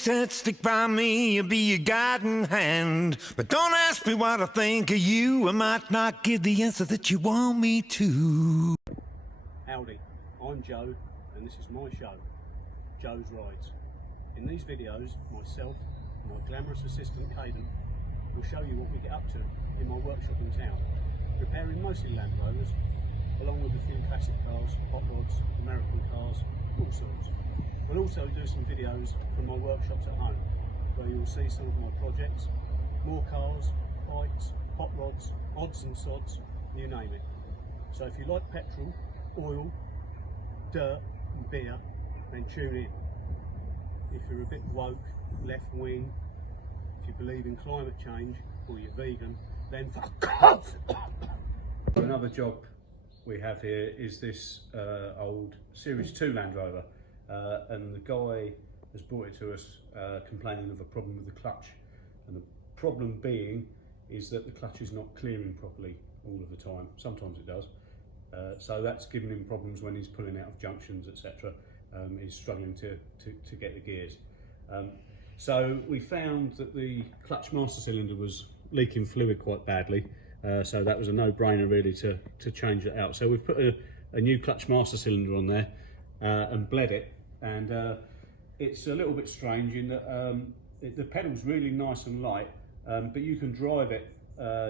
said, stick by me, you'll be your guiding hand. But don't ask me what I think of you, I might not give the answer that you want me to. Howdy, I'm Joe, and this is my show, Joe's Rides. In these videos, myself and my glamorous assistant Caden will show you what we get up to in my workshop in town, repairing mostly Land Rovers, along with a few classic cars, hot rods, American cars, all sorts. We'll also do some videos from my workshops at home, where you will see some of my projects, more cars, bikes, hot rods, odds and sods, you name it. So if you like petrol, oil, dirt and beer, then tune in. If you're a bit woke, left wing, if you believe in climate change or you're vegan, then fuck off! Another job we have here is this old Series 2 Land Rover, and the guy has brought it to us complaining of a problem with the clutch, and the problem being is that the clutch is not clearing properly all of the time. Sometimes it does, so that's giving him problems when he's pulling out of junctions, etc. He's struggling to get the gears. So we found that the clutch master cylinder was leaking fluid quite badly, so that was a no-brainer really to change it out. So we've put a new clutch master cylinder on there and bled it, and it's a little bit strange in that the pedal's really nice and light, but you can drive it,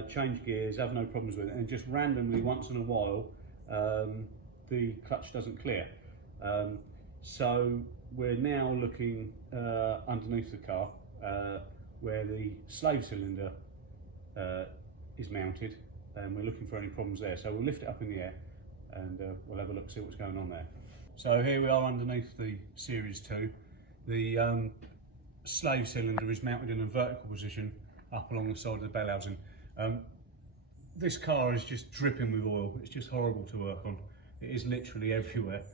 change gears, have no problems with it, and just randomly once in a while the clutch doesn't clear. So we're now looking underneath the car where the slave cylinder is mounted, and we're looking for any problems there. So we'll lift it up in the air and we'll have a look, see what's going on there. So here we are underneath the Series 2. The slave cylinder is mounted in a vertical position up along the side of the bell housing. This car is just dripping with oil. It's just horrible to work on. It is literally everywhere.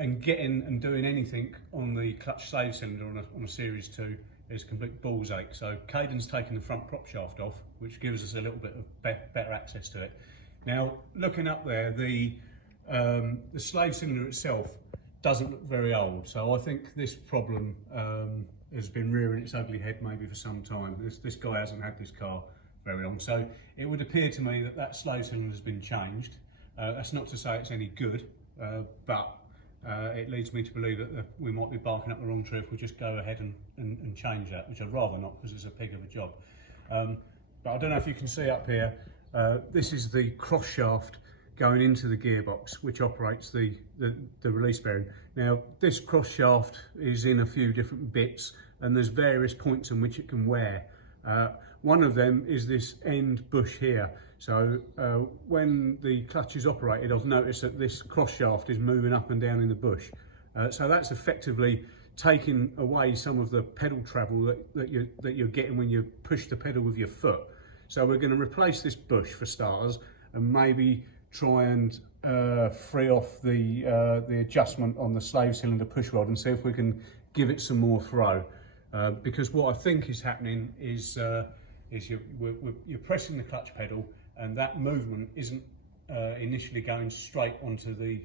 And getting and doing anything on the clutch slave cylinder on a Series 2 is a complete ball's ache. So Caden's taken the front prop shaft off, which gives us a little bit of better access to it. Now, looking up there, the slave cylinder itself doesn't look very old, so I think this problem has been rearing its ugly head maybe for some time. This guy hasn't had this car very long, so it would appear to me that slave cylinder has been changed. That's not to say it's any good, but it leads me to believe that we might be barking up the wrong tree if we just go ahead and change that, which I'd rather not, because it's a pig of a job. But I don't know if you can see up here, this is the cross shaft going into the gearbox, which operates the release bearing. Now, this cross shaft is in a few different bits, and there's various points in which it can wear. One of them is this end bush here. So when the clutch is operated, I've noticed that this cross shaft is moving up and down in the bush. So that's effectively taking away some of the pedal travel that you're getting when you push the pedal with your foot. So we're going to replace this bush for starters, and maybe try and free off the adjustment on the slave cylinder push rod and see if we can give it some more throw. Because what I think is happening is you're pressing the clutch pedal, and that movement isn't initially going straight onto the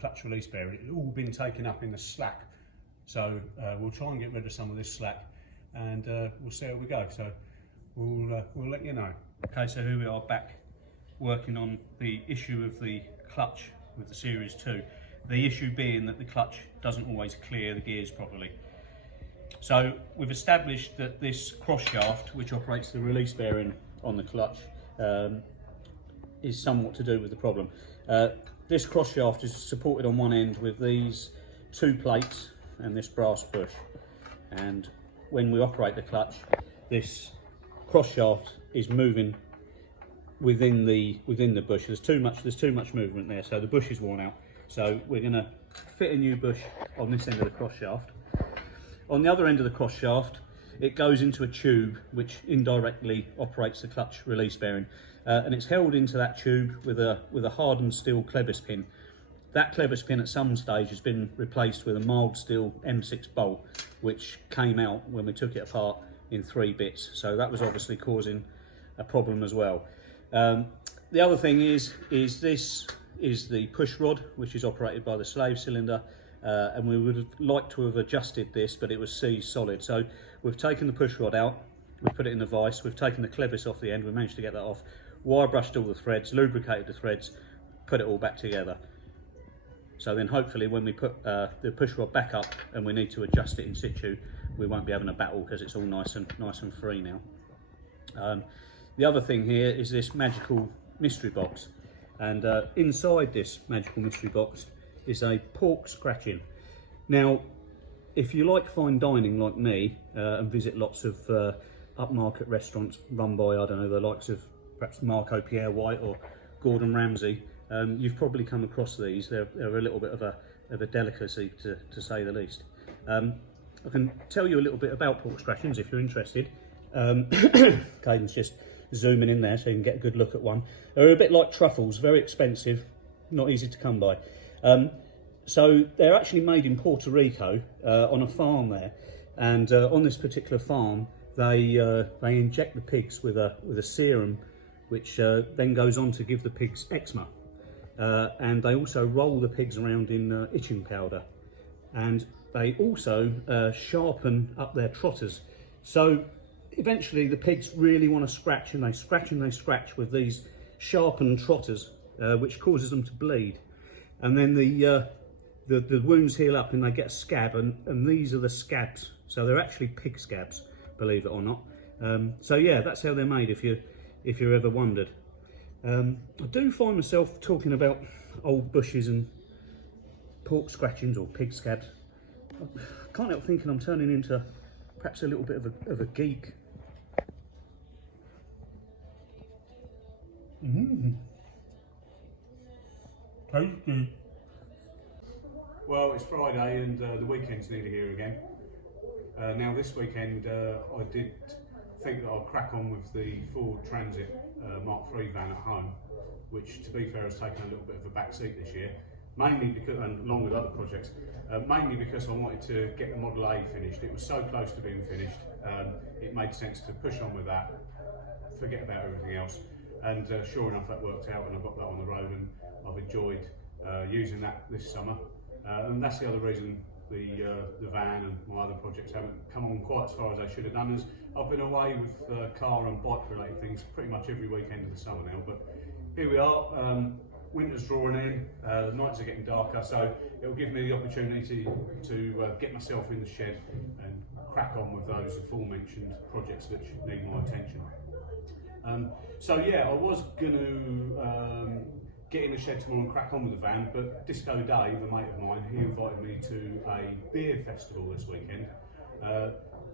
clutch release bearing. It's all been taken up in the slack. So we'll try and get rid of some of this slack, and we'll see how we go. So we'll let you know. Okay, so here we are back working on the issue of the clutch with the Series 2. The issue being that the clutch doesn't always clear the gears properly. So we've established that this cross shaft, which operates the release bearing on the clutch, is somewhat to do with the problem. This cross shaft is supported on one end with these two plates and this brass bush, and when we operate the clutch, this cross shaft is moving within the bush. There's too much movement there, so the bush is worn out. So we're going to fit a new bush on this end of the cross shaft. On the other end of the cross shaft, it goes into a tube which indirectly operates the clutch release bearing, and it's held into that tube with a hardened steel Klebis pin. That Klebis pin at some stage has been replaced with a mild steel M6 bolt, which came out when we took it apart in 3 bits. So that was obviously causing a problem as well. The other thing is this is the push rod, which is operated by the slave cylinder, and we would have liked to have adjusted this, but it was C solid. So we've taken the push rod out, we've put it in the vise, we've taken the clevis off the end, we managed to get that off, wire brushed all the threads, lubricated the threads, put it all back together. So then hopefully when we put the push rod back up and we need to adjust it in situ, we won't be having a battle because it's all nice and free now. The other thing here is this magical mystery box, and inside this magical mystery box is a pork scratching. Now, if you like fine dining like me and visit lots of upmarket restaurants run by, I don't know, the likes of perhaps Marco Pierre White or Gordon Ramsay, you've probably come across these. They're a little bit of a delicacy to say the least. I can tell you a little bit about pork scratchings if you're interested. Caden's just zooming in there so you can get a good look at one. They're a bit like truffles, very expensive, not easy to come by. So they're actually made in Puerto Rico on a farm there, and on this particular farm they inject the pigs with a serum which then goes on to give the pigs eczema. And they also roll the pigs around in itching powder, and they also sharpen up their trotters. So eventually the pigs really want to scratch, and they scratch with these sharpened trotters, which causes them to bleed. And then the wounds heal up and they get a scab, and these are the scabs. So they're actually pig scabs, believe it or not. So yeah, that's how they're made, if you ever wondered. I do find myself talking about old bushes and pork scratchings or pig scabs. I can't help thinking I'm turning into perhaps a little bit of a geek. Tasty. Well, it's Friday and the weekend's nearly here again. Now this weekend I did think that I'll crack on with the Ford Transit Mark III van at home, which to be fair has taken a little bit of a back seat this year, mainly because, and along with other projects, mainly because I wanted to get the Model A finished. It was so close to being finished, it made sense to push on with that, forget about everything else, and sure enough that worked out, and I got that on the road and I've enjoyed using that this summer. And that's the other reason the van and my other projects haven't come on quite as far as I should have done, as I've been away with car and bike related things pretty much every weekend of the summer now. But here we are, winter's drawing in, the nights are getting darker, so it'll give me the opportunity to get myself in the shed and crack on with those aforementioned projects that need my attention. So yeah, I was going to get in the shed tomorrow and crack on with the van, but Disco Dave, a mate of mine, he invited me to a beer festival this weekend.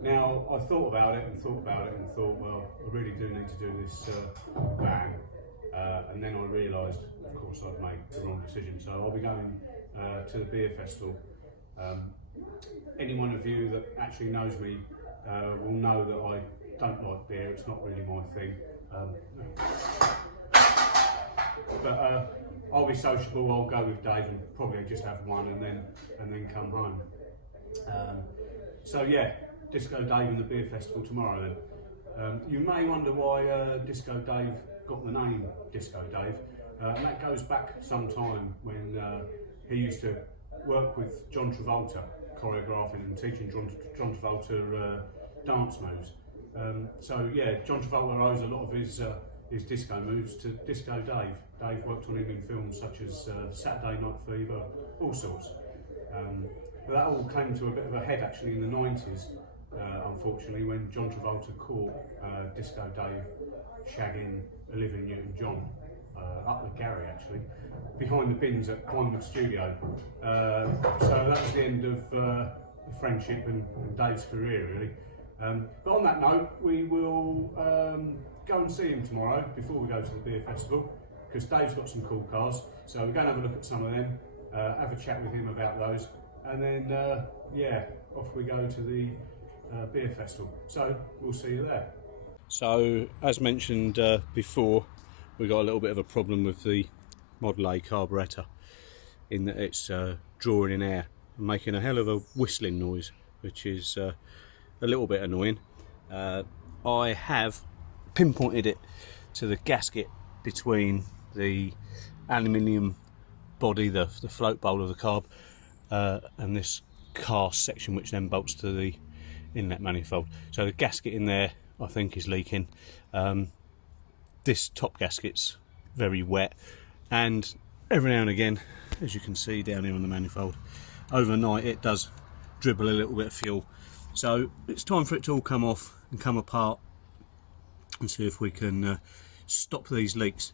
Now, I thought about it and thought, well, I really do need to do this van, and then I realised, of course, I'd made the wrong decision, so I'll be going to the beer festival. Any one of you that actually knows me will know that I don't like beer, it's not really my thing. But I'll be sociable. I'll go with Dave and probably just have one and then come home. So yeah, Disco Dave and the beer festival tomorrow then. You may wonder why Disco Dave got the name Disco Dave. And that goes back some time when he used to work with John Travolta, choreographing and teaching John Travolta dance moves. So yeah, John Travolta owes a lot of his disco moves to Disco Dave. Dave worked on him in films such as Saturday Night Fever, all sorts. But that all came to a bit of a head actually in the 90s, unfortunately, when John Travolta caught Disco Dave shagging Olivia Newton-John up the Gary actually, behind the bins at Collingwood Studio. So that was the end of the friendship and Dave's career really. But on that note, we will go and see him tomorrow before we go to the beer festival, because Dave's got some cool cars, so we're going to have a look at some of them, have a chat with him about those, and then yeah, off we go to the beer festival. So we'll see you there. So as mentioned before, we got a little bit of a problem with the Model A carburettor, in that it's drawing in air and making a hell of a whistling noise, which is a little bit annoying. I have pinpointed it to the gasket between the aluminium body, the float bowl of the carb, and this cast section which then bolts to the inlet manifold. So the gasket in there I think is leaking. This top gasket's very wet, and every now and again, as you can see down here on the manifold, overnight it does dribble a little bit of fuel. So it's time for it to all come off and come apart and see if we can stop these leaks.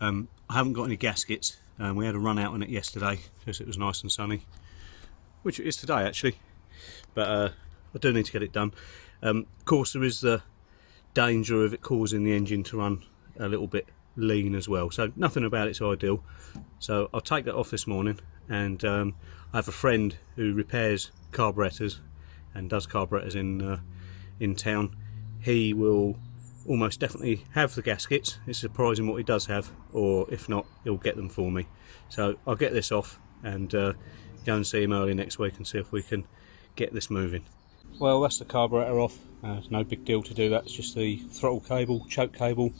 I haven't got any gaskets. We had a run out on it yesterday because it was nice and sunny, which it is today actually, but I do need to get it done. Of course there is the danger of it causing the engine to run a little bit lean as well, so nothing about it's ideal. So I'll take that off this morning, and I have a friend who repairs carburetors and does carburetors in town. He will almost definitely have the gaskets. It's surprising what he does have, or if not, he'll get them for me. So I'll get this off and go and see him early next week and see if we can get this moving. Well, that's the carburetor off. It's no big deal to do that. It's just the throttle cable, choke cable,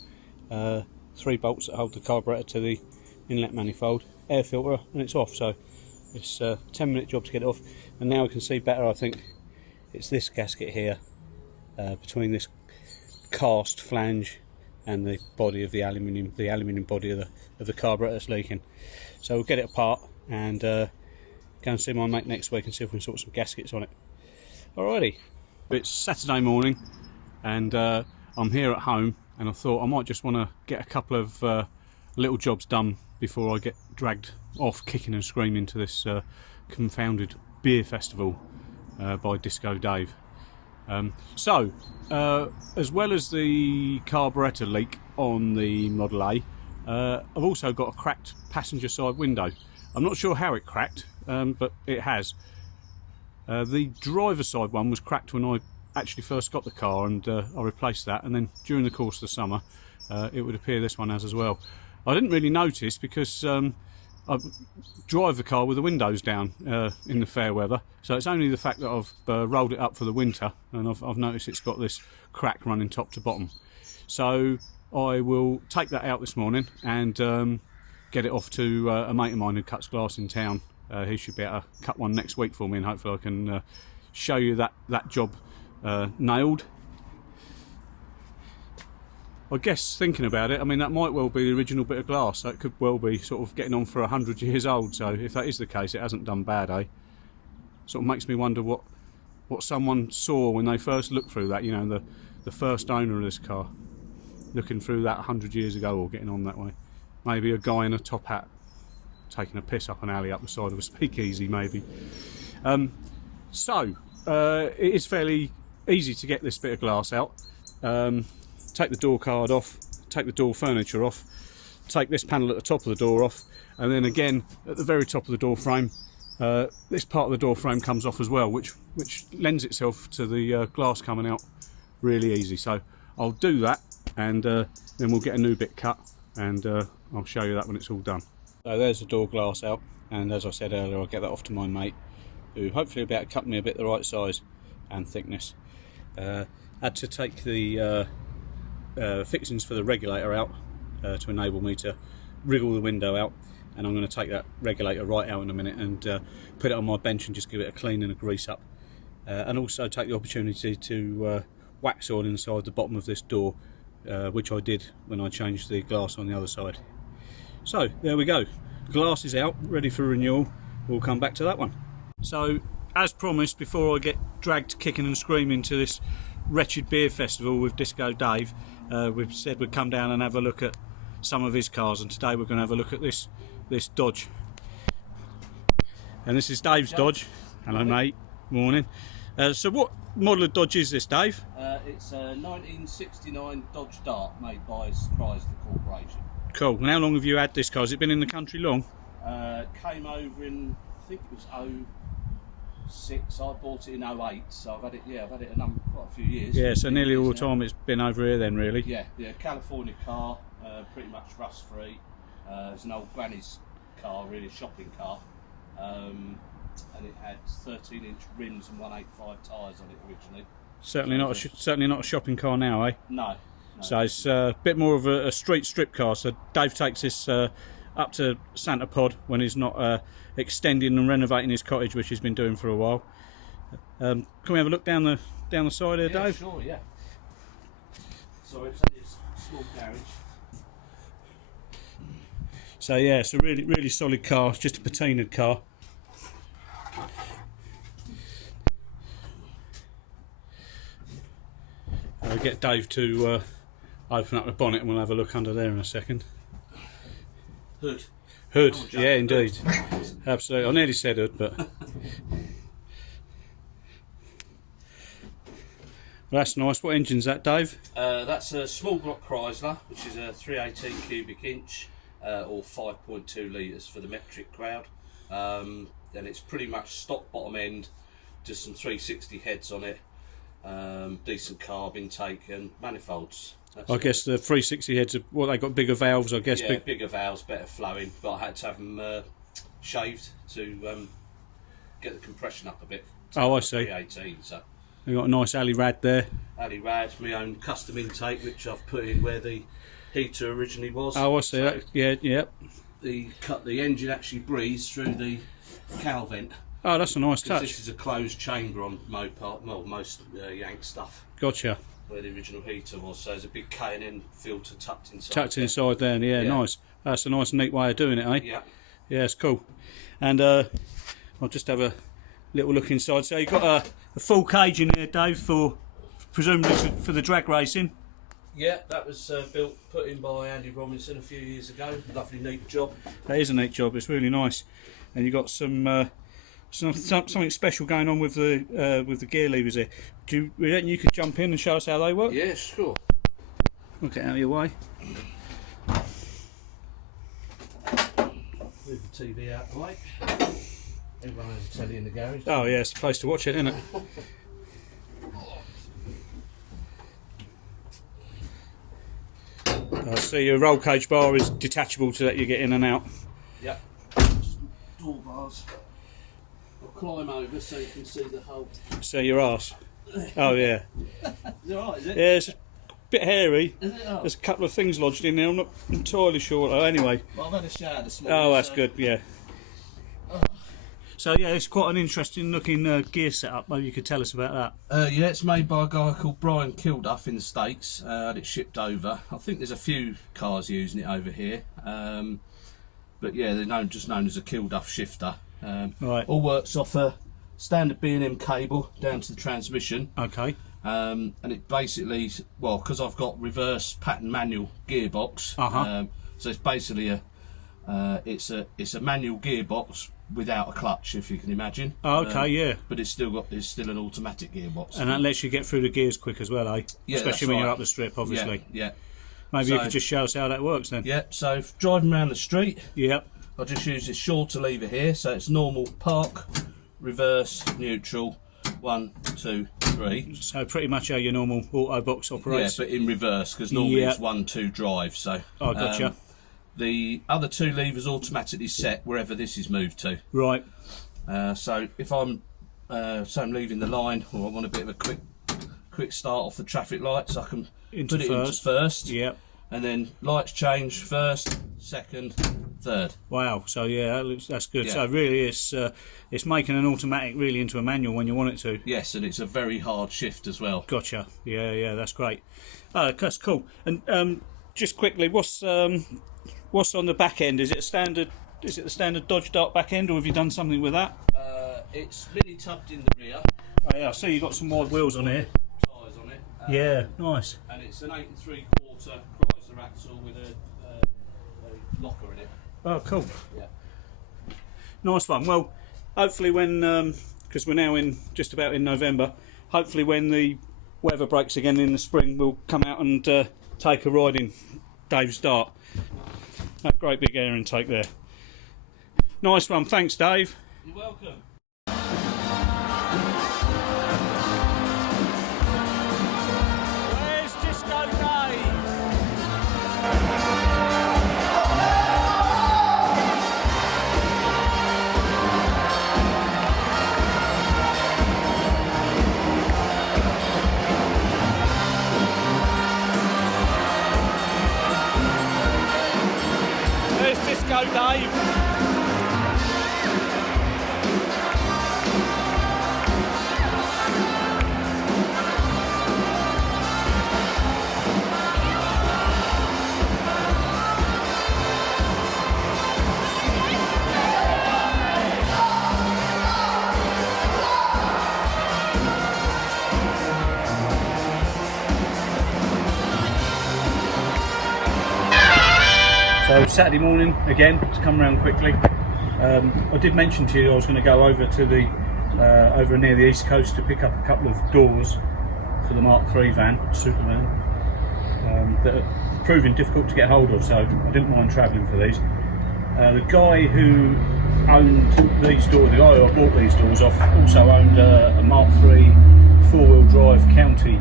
3 bolts that hold the carburetor to the inlet manifold, air filter, and it's off. So it's a 10-minute job to get it off. And now I can see better, I think. It's this gasket here, between this cast flange and the body of the aluminium body of the carburetor that's leaking. So we'll get it apart and go and see my mate next week and see if we can sort some gaskets on it. Alrighty, it's Saturday morning and I'm here at home, and I thought I might just want to get a couple of little jobs done before I get dragged off kicking and screaming to this confounded beer festival by Disco Dave. So as well as the carburetor leak on the Model A, I've also got a cracked passenger side window. I'm not sure how it cracked, but it has. The driver's side one was cracked when I actually first got the car, and I replaced that, and then during the course of the summer it would appear this one has as well. I didn't really notice because I drive the car with the windows down in the fair weather, so it's only the fact that I've rolled it up for the winter and I've noticed it's got this crack running top to bottom. So I will take that out this morning and get it off to a mate of mine who cuts glass in town. He should be able to cut one next week for me, and hopefully I can show you that job nailed. I guess thinking about it, I mean, that might well be the original bit of glass, so it could well be sort of getting on for 100 years old. So if that is the case, it hasn't done bad, eh? Sort of makes me wonder what someone saw when they first looked through that, you know, the first owner of this car, looking through that 100 years ago, or getting on that way. Maybe a guy in a top hat taking a piss up an alley up the side of a speakeasy, maybe. So it is fairly easy to get this bit of glass out. Take the door card off, take the door furniture off, take this panel at the top of the door off, and then again at the very top of the door frame, this part of the door frame comes off as well, which lends itself to the glass coming out really easy. So I'll do that, and then we'll get a new bit cut, and I'll show you that when it's all done. So there's the door glass out, and as I said earlier, I'll get that off to my mate, who hopefully will be able to cut me a bit the right size and thickness. Had to take the fixings for the regulator out to enable me to wriggle the window out, and I'm going to take that regulator right out in a minute and put it on my bench and just give it a clean and a grease up, and also take the opportunity to wax oil inside the bottom of this door, which I did when I changed the glass on the other side. So there we go, glass is out, ready for renewal. We'll come back to that one. So as promised, before I get dragged kicking and screaming to this wretched beer festival with Disco Dave, we've said we'd come down and have a look at some of his cars, and today we're going to have a look at this Dodge. And this is Dave's Dodge. Hello mate, morning. So what model of Dodge is this, Dave? It's a 1969 Dodge Dart made by Chrysler Corporation. Cool. And how long have you had this car? Has it been in the country long? Came over in, I think it was 06. I bought it in 08, so I've had it quite a few years. Yeah, so nearly all the time it's been over here then, really. Yeah, California car, pretty much rust free. It's an old granny's car, really a shopping car, and it had 13-inch rims and 185 tyres on it originally. Certainly not a shopping car now, eh? No. So it's a bit more of a street strip car. So Dave takes this up to Santa Pod when he's not extending and renovating his cottage, which he's been doing for a while. Can we have a look down the side there, Yeah, Dave? sure, yeah. So it's a small garage. So yeah, it's a really solid car. It's just a patinaed car. I'll get Dave to open up the bonnet and we'll have a look under there in a second. Hood. Hood, Oh, Jack, yeah, hood. indeed. Absolutely. I nearly said hood, but... Well, that's nice. What engine's that, Dave? That's a small block Chrysler, which is a 318 cubic inch or 5.2 litres for the metric crowd. And it's pretty much stock bottom end, just some 360 heads on it, decent carb intake and manifolds. That's I it. guess the 360 heads, they got bigger valves, I guess. Yeah, bigger valves, better flowing, but I had to have them shaved to get the compression up a bit. Oh, I see. 318, so. They've got a nice alley rad there. Ali Rad, my own custom intake, which I've put in where the heater originally was. Oh, I see So that. Yeah. the engine actually breathes through the cowl vent. Oh, that's a nice 'Cause touch. this is a closed chamber on Mopar, well, most Yank stuff, Gotcha. where the original heater was. So there's a big K&N filter tucked inside. Tucked inside there. Yeah, Yeah. nice. That's a nice, neat way of doing it, eh? Yeah. Yeah, it's cool. And I'll just have a little look inside. So you've got a full cage in there, Dave, for presumably for the drag racing. Yeah, that was put in by Andy Robinson a few years ago. Lovely, neat job. That is a neat job. It's really nice. And you've got something special going on with the gear levers there. Do you reckon you could jump in and show us how they work? Yeah, sure. We'll get out of your way. Move the TV out of the way. Everyone has a telly in the garage. Oh yeah, it's the place to watch it, isn't it? I see your roll cage bar is detachable to let you get in and out. Yep. Door bars. I'll climb over so you can see the whole. See your arse. Oh yeah. Is it alright, is it? Yeah, it's a bit hairy. Is it? Oh. There's a couple of things lodged in there. I'm not entirely sure. Oh, anyway. Well, I've had a shower this morning. Oh, that's so- good. Yeah. So yeah, it's quite an interesting looking gear setup. Maybe you could tell us about that. Yeah, it's made by a guy called Brian Kilduff in the States. Had it shipped over. I think there's a few cars using it over here. But yeah, they're just known as a Kilduff shifter. Right. All works off a standard B&M cable down to the transmission. Okay. And it basically, well, because I've got reverse pattern manual gearbox. Uh-huh. So it's basically it's a manual gearbox without a clutch, if you can imagine. Oh, okay. Yeah. But it's still an automatic gearbox. And that lets you get through the gears quick as well, eh? Yeah, Especially that's when you're right. up the strip, obviously. Yeah. Maybe you So- could just show us how that works then. Yeah. So if driving around the street, Yep. I just use this shorter lever here. So it's normal park, reverse, neutral, 1, 2, 3. So pretty much how your normal auto box Yeah, operates. but in reverse because normally Yeah. it's 1, 2 drive. So Oh, gotcha. the other 2 levers automatically set wherever this is moved to. Right. So if I'm leaving the line or I want a bit of a quick start off the traffic lights, I can Into put it first. into first, Yep. and then lights change first, second, third. Wow. So yeah, that's good. Yeah. So really, it's making an automatic really into a manual when you want it to. Yes, and it's a very hard shift as well. Gotcha. Yeah, that's great. Oh, that's cool. And just quickly, what's on the back end? Is it the standard Dodge Dart back end, or have you done something with that? It's mini tubbed in the rear, Oh yeah, I see you got some wide wheels on here. tyres on it. Yeah, nice. And it's an 8 3/4 Chrysler axle with a locker in it. Oh, cool. Yeah. Nice one. Well, hopefully when, because we're now just about in November, hopefully when the weather breaks again in the spring, we'll come out and take a ride in Dave's Dart. That great big air intake there. Nice one. Thanks, Dave. You're welcome. Where's Disco Dave? There's Disco go, Dave. So Saturday morning again, to come around quickly. I did mention to you I was going to go over to the over near the east coast to pick up a couple of doors for the Mark III van, super van, that are proving difficult to get hold of. So I didn't mind travelling for these. The guy who owned these doors, the guy who I bought these doors off, also owned a Mark III four-wheel drive county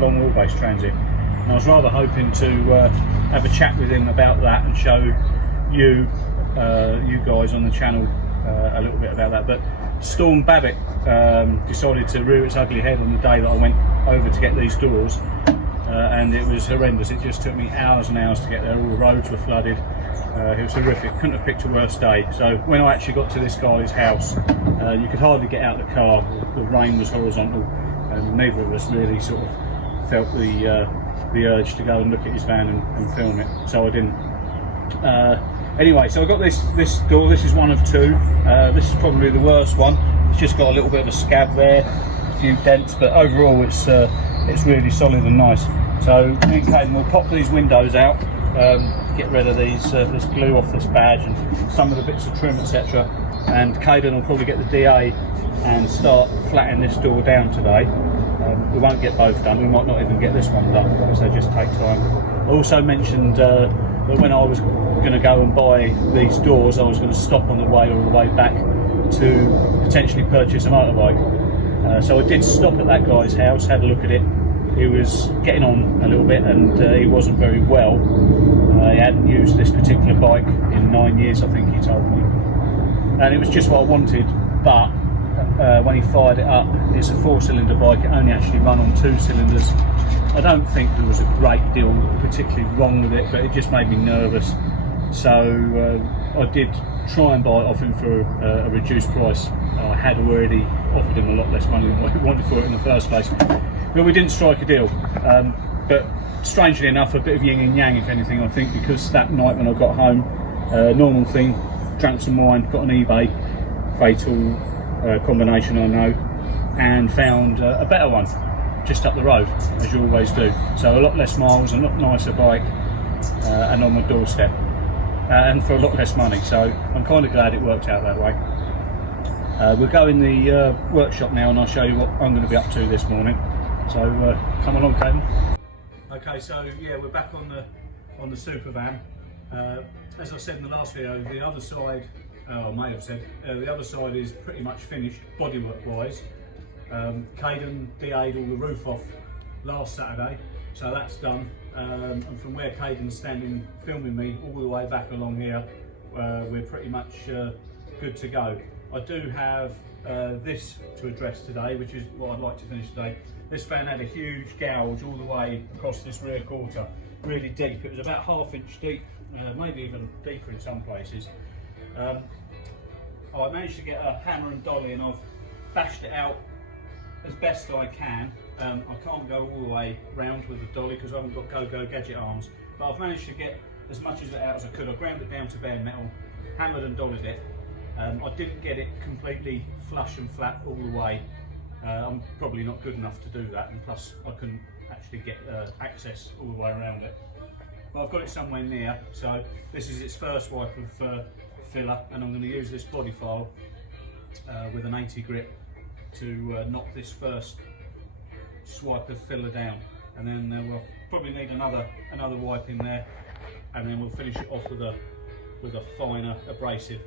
long wheelbase Transit. And I was rather hoping to have a chat with him about that and show you guys on the channel a little bit about that. But Storm Babbitt decided to rear its ugly head on the day that I went over to get these doors, and it was horrendous. It just took me hours and hours to get there. All the roads were flooded. It was horrific. Couldn't have picked a worse day. So when I actually got to this guy's house, you could hardly get out of the car. The rain was horizontal, and neither of us really sort of felt the urge to go and look at his van and film it, so I didn't. Anyway, so I got this door. This is one of two. This is probably the worst one. It's just got a little bit of a scab there, a few dents, but overall it's really solid and nice. So me and Caden will pop these windows out, get rid of this glue off this badge and some of the bits of trim, etc. And Caden will probably get the DA and start flattening this door down today. We won't get both done. We might not even get this one done because they just take time. I also mentioned that when I was going to go and buy these doors, I was going to stop on the way all the way back to potentially purchase a motorbike. So I did stop at that guy's house, had a look at it. He was getting on a little bit and he wasn't very well. He hadn't used this particular bike in 9 years, I think he told me. And it was just what I wanted, but when he fired it up, it's a 4-cylinder bike. It only actually run on 2 cylinders. I don't think there was a great deal particularly wrong with it, but it just made me nervous. So I did try and buy it off him for a reduced price. I had already offered him a lot less money than what he wanted for it in the first place, but we didn't strike a deal. But strangely enough, a bit of yin and yang, if anything, I think, because that night when I got home, normal thing, drank some wine, got on eBay, fatal combination I know, and found a better one just up the road, as you always do. So a lot less miles, a lot nicer bike, and on my doorstep, and for a lot less money. So I'm kind of glad it worked out that way. We'll go in the workshop now and I'll show you what I'm going to be up to this morning. So come along, Caden. Okay, so yeah, we're back on the super van. As I said in the last video, the other side, I may have said, the other side is pretty much finished bodywork wise. Caden DA'd all the roof off last Saturday, so that's done. And from where Caden's standing filming me all the way back along here, we're pretty much good to go. I do have this to address today, which is what I'd like to finish today. This van had a huge gouge all the way across this rear quarter, really deep. It was about 1/2 inch deep, maybe even deeper in some places. I managed to get a hammer and dolly and I've bashed it out as best I can. I can't go all the way round with the dolly because I haven't got Go-Go gadget arms, but I've managed to get as much of it out as I could. I ground it down to bare metal, hammered and dollied it. I didn't get it completely flush and flat all the way. I'm probably not good enough to do that, and plus I couldn't actually get access all the way around it. But I've got it somewhere near, so this is its first wipe of filler, and I'm going to use this body file with an 80 grit to knock this first swipe of filler down, and then we'll probably need another wipe in there, and then we'll finish it off with a finer abrasive.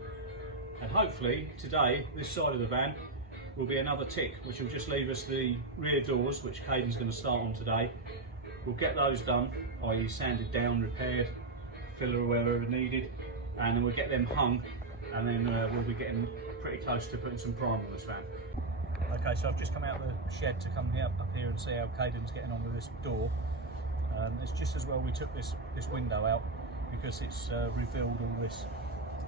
And hopefully today this side of the van will be another tick, which will just leave us the rear doors, which Caden's going to start on today. We'll get those done, i.e. sanded down, repaired, filler wherever needed, and then we'll get them hung, and then we'll be getting pretty close to putting some prime on this van. Okay, so I've just come out of the shed to come up here and see how Caden's getting on with this door. It's just as well we took this window out, because it's revealed all this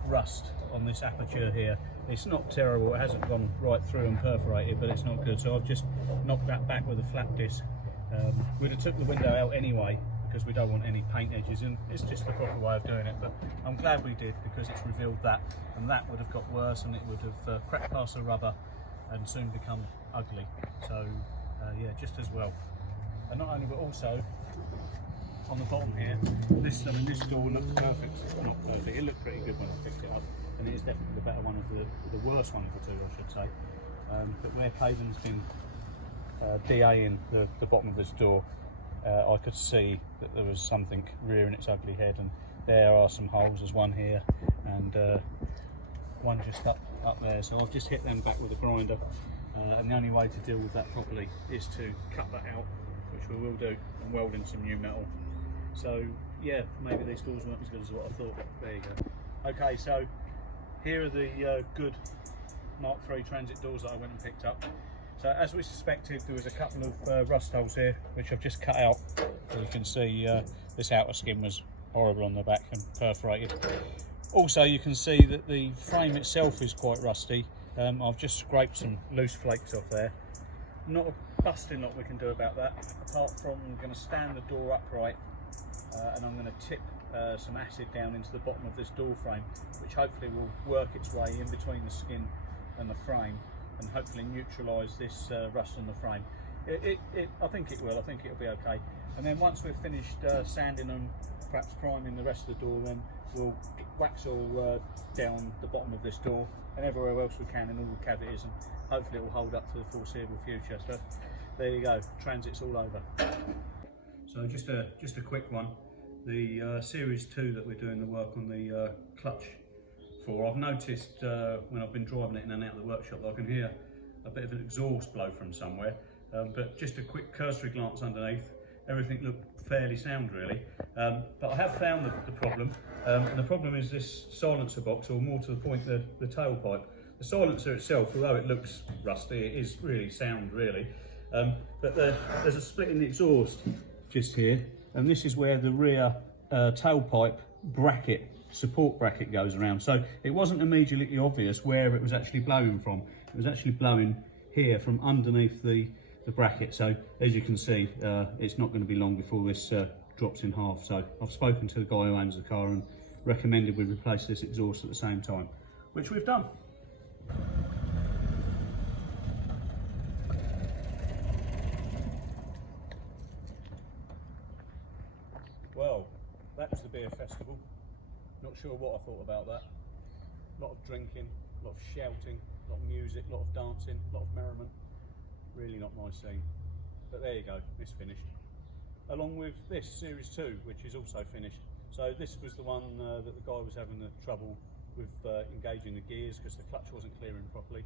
rust on this aperture here. It's not terrible, it hasn't gone right through and perforated, but it's not good. So I've just knocked that back with a flat disc. We'd have took the window out anyway because we don't want any paint edges, and it's just the proper way of doing it. But I'm glad we did, because it's revealed that, and that would have got worse, and it would have cracked past the rubber and soon become ugly. So yeah, just as well. And not only, but also on the bottom here, this door looks perfect. Not perfect, it looked pretty good when I picked it up, and it is definitely the better one of the worst one of the two, I should say. But where Caden's been DAing the bottom of this door, I could see that there was something rearing its ugly head, and there are some holes. There's one here and one just up there. So I've just hit them back with a grinder, and the only way to deal with that properly is to cut that out, which we will do, and weld in some new metal. So yeah, maybe these doors weren't as good as what I thought. There you go. Okay, so here are the good Mark III transit doors that I went and picked up. So as we suspected, there was a couple of rust holes here, which I've just cut out. So you can see this outer skin was horrible on the back and perforated. Also, you can see that the frame itself is quite rusty. I've just scraped some loose flakes off there. Not a busting lot we can do about that, apart from I'm going to stand the door upright, and I'm going to tip some acid down into the bottom of this door frame, which hopefully will work its way in between the skin and the frame, and hopefully neutralise this rust on the frame. I think it will. I think it'll be okay. And then once we've finished sanding and perhaps priming the rest of the door, then we'll wax all down the bottom of this door and everywhere else we can in all the cavities, and hopefully it will hold up for the foreseeable future. So there you go, transit's all over. So just a quick one. The Series 2 that we're doing the work on the clutch for, I've noticed when I've been driving it in and out of the workshop that I can hear a bit of an exhaust blow from somewhere, but just a quick cursory glance underneath, everything looked fairly sound really. But I have found the problem, and the problem is this silencer box, or more to the point, the tailpipe. The silencer itself, although it looks rusty, it is really sound really. But there's a split in the exhaust just here, and this is where the rear tailpipe bracket, support bracket, goes around. So it wasn't immediately obvious where it was actually blowing from. It was actually blowing here from underneath the bracket. So as you can see, it's not going to be long before this drops in half. So I've spoken to the guy who owns the car and recommended we replace this exhaust at the same time, which we've done. Well, that was the beer festival. Not sure what I thought about that. A lot of drinking, a lot of shouting, a lot of music, a lot of dancing, a lot of merriment. Really not my scene. But there you go, it's finished. Along with this Series 2, which is also finished. So this was the one that the guy was having the trouble with engaging the gears because the clutch wasn't clearing properly.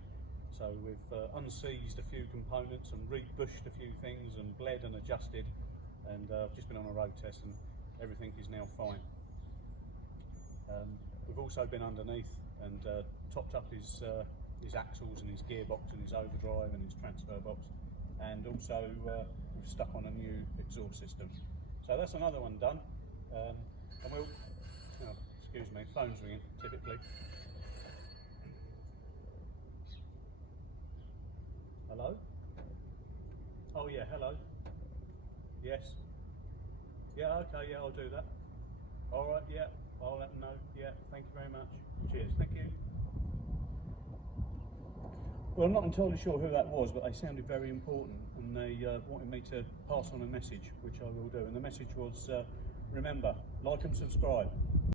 So we've unseized a few components and rebushed a few things and bled and adjusted, and I've just been on a road test and everything is now fine. We've also been underneath and topped up his axles and his gearbox and his overdrive and his transfer box, and also we've stuck on a new exhaust system. So that's another one done, and we'll, oh, excuse me, phone's ringing typically. Hello? Oh yeah, hello. Yes. Yeah, okay, yeah, I'll do that. All right, yeah, I'll let them know. Yeah, thank you very much. Cheers, thank you. Well, I'm not entirely sure who that was, but they sounded very important, and they wanted me to pass on a message, which I will do. And the message was, remember, like and subscribe.